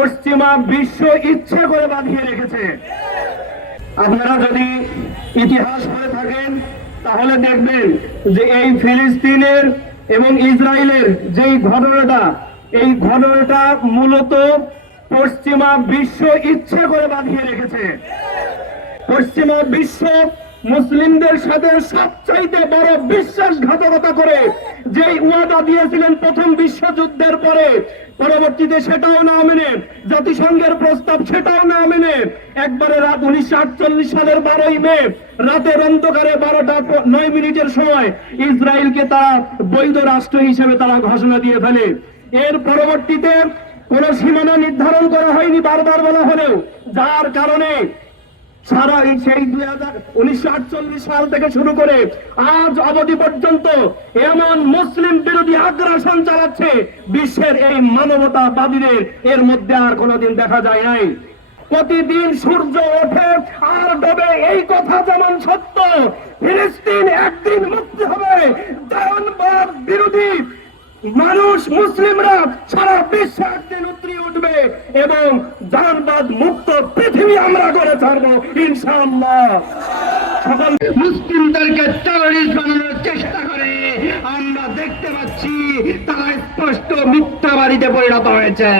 পশ্চিমা বিশ্ব ইচ্ছে করে বাঁধিয়ে রেখেছে। আপনারা যদি ইতিহাস পড়ে থাকেন, তাহলে দেখবেন যে এই ফিলিস্তিনের এবং ইসরায়েলের যেই ঘটনাটা, এই ঘটনাটা মূলত পশ্চিমা বিশ্ব ইচ্ছে করে বাঁধিয়ে রেখেছে। পশ্চিমা বিশ্ব মুসলিমদের সাথে সবচাইতে বড় বিশ্বাসঘাতকতা করে যেই ওয়াদা দিয়েছিলেন প্রথম বিশ্বযুদ্ধের পরে, পরবর্তীতে সেটাও না মেনে, জাতিসংঘের প্রস্তাব সেটাও না মেনে, একবারে রাত উনিশশো আটচল্লিশ সালের বারোই মে, রাতের অন্ধকারে বারোটা নয় মিনিটের সময় ইসরায়েলকে তারা বৈধ রাষ্ট্র হিসেবে তারা ঘোষণা দিয়ে ফেলে। এর পরবর্তীতে কোন সীমানা নির্ধারণ করা হয়নি বারবার বলা হলেও, যার কারণে সারা এই সেই দুই হাজার সাল থেকে শুরু করে আজ অবধি পর্যন্ত এমন মুসলিম বিরোধী আগ্রাসন চালাচ্ছে বিশ্বের এই মানবতাবাদীদের। এর মধ্যে আর কোনোদিন দেখা যায় নাই। প্রতিদিন সূর্য ওঠে আর ডোবে এই কথা যেমন সত্য, ফিলিস্তিন একদিন মুক্তি হবে বিরোধী। মানুষ মুসলিমরা সারা বিশ্বে একদিন উতরি উঠবে এবং জানবাদ মুক্ত পৃথিবী আমরা করে ছাড়বো, ইনশাআল্লাহ। মুসলিমদেরকে টেরোরিস্ট বানানোর চেষ্টা করে। আমরা দেখতে পাচ্ছি, তারা স্পষ্ট মিথ্যাবাড়িতে পরিণত হয়েছে।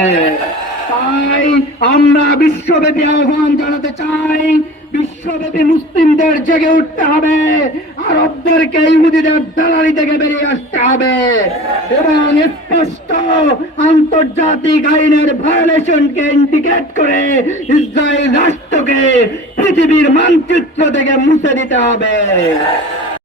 তাই আমরা বিশ্বব্যাপী আহ্বান জানাতে চাই, বিশ্বব্যাপী মুসলিমদের জেগে উঠতে হবে। আরবদেরকে ইহুদিদের দালালি থেকে বেরিয়ে আসতে হবে। এবং স্পষ্ট আন্তর্জাতিক আইনের ভায়োলেশনকে ইন্ডিকেট করে ইসরায়েল রাষ্ট্রকে পৃথিবীর মানচিত্র থেকে মুছে দিতে হবে।